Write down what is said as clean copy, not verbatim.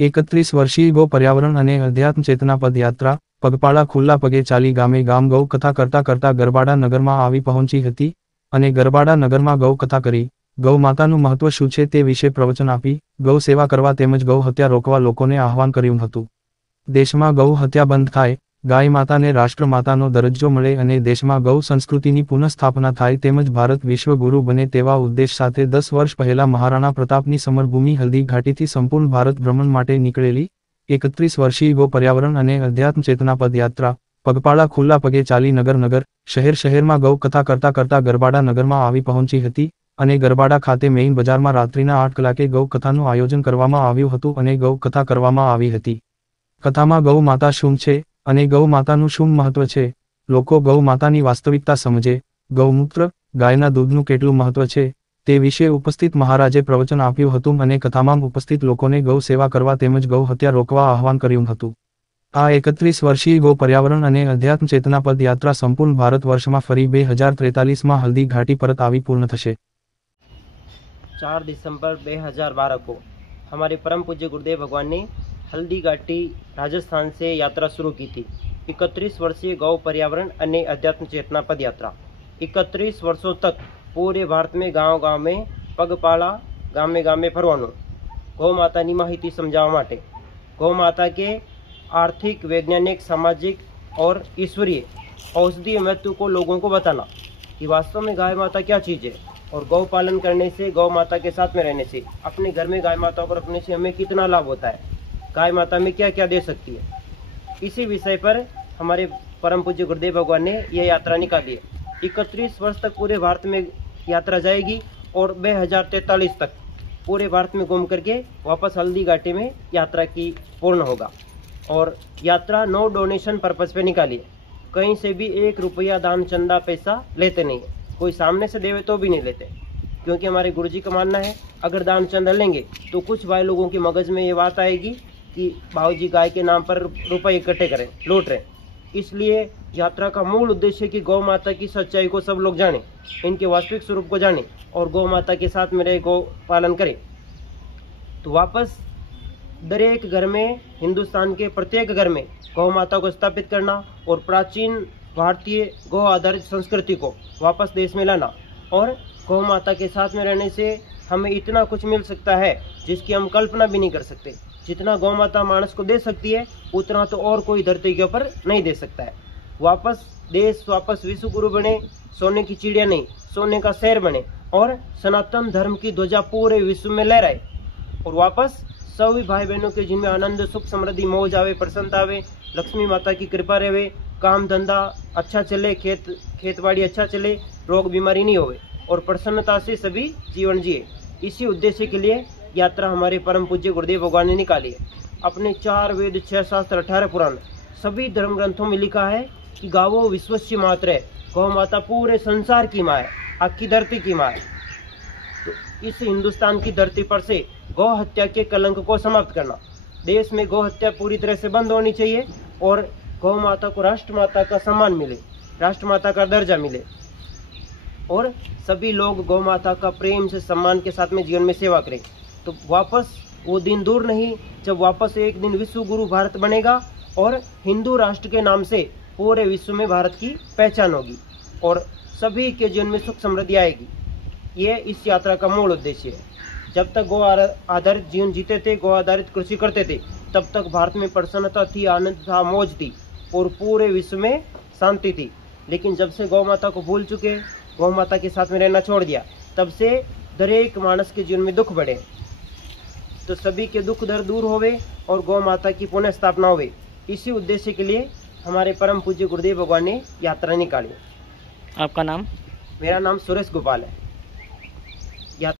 31 વર્ષીય ગૌ પર્યાવરણ અને અધ્યાત્મ ચેતના પદયાત્રા પગપાળા ખુલ્લા પગે ચાલી ગામે ગામ ગૌ કથા કરતા ગરબાડા નગરમાં આવી પહોંચી હતી અને ગરબાડા નગરમાં ગૌ કથા કરી ગૌ માતાનું મહત્વ શું છે તે વિશે પ્રવચન આપી ગૌ સેવા કરવા તેમજ ગૌ હત્યા રોકવા લોકોને આહવાન કર્યું હતું। દેશમાં ગૌ હત્યા બંધ થાય, ગાય માતાને રાષ્ટ્રમાતાનો દરજ્જો મળે અને દેશમાં ગૌ સંસ્કૃતિની પુનઃસ્થાપના થાય તેમજ ભારત વિશ્વગુરુ બને તેવા ઉદ્દેશ સાથે 10 વર્ષ પહેલા મહારાણા પ્રતાપની સમરભૂમિ હલ્દી ઘાટીથી સંપૂર્ણ ભારત ભ્રમણ માટે નીકળેલી 31 વર્ષીય ગૌ પર્યાવરણ અને અધ્યાત્મ ચેતના પદયાત્રા પગપાળા ખુલ્લા પગે ચાલી નગર શહેરમાં ગૌ કથા કરતા ગરબાડા નગરમાં આવી પહોંચી હતી અને ગરબાડા ખાતે મેઇન બજારમાં રાત્રિના 8 કલાકે ગૌ કથાનું આયોજન કરવામાં આવ્યું હતું અને ગૌ કથા કરવામાં આવી હતી। કથામાં ગૌ માતા શું છે અને ગૌ માતાનું શું મહત્વ છે, લોકો ગૌ માતાની વાસ્તવિકતા સમજે, ગૌમૂત્ર ગાયના દૂધનું કેટલું મહત્વ છે તે વિશે ઉપસ્થિત મહારાજે પ્રવચન આપ્યું હતું અને કથામાં ઉપસ્થિત લોકોને ગૌ સેવા કરવા તેમજ ગૌ હત્યા રોકવા આહવાન કર્યું હતું। આ 31 વર્ષીય ગૌ પર્યાવરણ અને અધ્યાત્મ ચેતના પદયાત્રા સંપૂર્ણ ભારત વર્ષમાં ફરી 2043માં હલ્દી ઘાટી પરત આવી पूर्ण થશે। 4 दिसंबर 2012 को हमारे परम पूज्य गुरुदेव भगवान ने हल्दी घाटी राजस्थान से यात्रा शुरू की थी। 31 वर्षीय गौ पर्यावरण અને अध्यात्म चेतना पद यात्रा 31 वर्षों तक पूरे भारत में गांव में पगपाला गाम में फरવાનું गौ माता ની માહિતી સમજાવવા માટે, गौ माता के आर्थिक, वैज्ञानिक, सामाजिक और ईश्वरीय औषधीय महत्व को लोगों को बताना कि वास्तव में गाय माता क्या चीज़ है और गौ पालन करने से, गौ माता के साथ में रहने से, अपने घर में गाय माता को रखने से हमें कितना लाभ होता है, गाय माता में क्या क्या दे सकती है। इसी विषय पर हमारे परम पूज्य गुरुदेव भगवान ने यह यात्रा निकाली है। 31 वर्ष तक पूरे भारत में यात्रा जाएगी और 2043 तक पूरे भारत में घूम करके वापस हल्दी घाटी में यात्रा की पूर्ण होगा। और यात्रा नो डोनेशन पर्पस पे निकाली है, कहीं से भी 1 रुपया दान चंदा पैसा लेते नहीं है, कोई सामने से देवे तो भी नहीं लेते, क्योंकि हमारे गुरुजी का मानना है अगर दान चंदा लेंगे तो कुछ भाई लोगों के मगज में ये बात आएगी कि बाबूजी गाय के नाम पर रुपए इकट्ठे करें, लूट रहे। इसलिए यात्रा का मूल उद्देश्य कि गौ माता की सच्चाई को सब लोग जाने, इनके वास्तविक स्वरूप को जाने और गौ माता के साथ में रहे, गौ पालन करें। तो वापस दरेक घर में, हिंदुस्तान के प्रत्येक घर में गौ माता को स्थापित करना और प्राचीन भारतीय गौ आधारित संस्कृति को वापस देश में लाना। और गौ माता के साथ में रहने से हमें इतना कुछ मिल सकता है जिसकी हम कल्पना भी नहीं कर सकते। जितना गौ माता मानस को दे सकती है उतना तो और कोई धरती के ऊपर नहीं दे सकता है। वापस देश, वापस विश्व गुरु बने, सोने की चिड़िया नहीं सोने का शहर बने और सनातन धर्म की ध्वजा पूरे विश्व में लहराए और वापस सभी भाई बहनों के जिनमें आनंद, सुख, समृद्धि, मौज आवे, प्रसन्नता आवे, लक्ष्मी माता की कृपा रहे, काम धंधा अच्छा चले, खेतबाड़ी अच्छा चले, रोग बीमारी नहीं होवे और प्रसन्नता से सभी जीवन जिए। इसी उद्देश्य के लिए यात्रा हमारे परम पूज्य गुरुदेव भगवान ने निकाली है। अपने 4 वेद, 6 शास्त्र, 18 पुराण सभी धर्म ग्रंथों में लिखा है कि गावो विश्वस्य मात्र है, गौ माता पूरे संसार की माँ है, आखी धरती की माँ है। तो इस हिंदुस्तान की धरती पर से गौ हत्या के कलंक को समाप्त करना, देश में गौ हत्या पूरी तरह से बंद होनी चाहिए और गौ माता को राष्ट्रमाता का सम्मान मिले, राष्ट्रमाता का दर्जा मिले और सभी लोग गौ माता का प्रेम से, सम्मान के साथ में जीवन में सेवा करें। तो वापस वो दिन दूर नहीं जब वापस एक दिन विश्व गुरु भारत बनेगा और हिंदू राष्ट्र के नाम से पूरे विश्व में भारत की पहचान होगी और सभी के जीवन में सुख समृद्धि आएगी। ये इस यात्रा का मूल उद्देश्य है। जब तक गौ आधारित जीवन जीते थे, गौ आधारित कृषि करते थे, तब तक भारत में प्रसन्नता थी, आनंद था, मौज थी और पूरे विश्व में शांति थी। लेकिन जब से गौ माता को भूल चुके, गौ माता के साथ में रहना छोड़ दिया, तब से दरेक मानस के जीवन में दुख बढ़े। तो सभी के दुख दर्द दूर होवे और गौ माता की पुनः स्थापना होवे, इसी उद्देश्य के लिए हमारे परम पूज्य गुरुदेव भगवान ने यात्रा निकाली। आपका नाम? मेरा नाम सुरेश गोपाल है।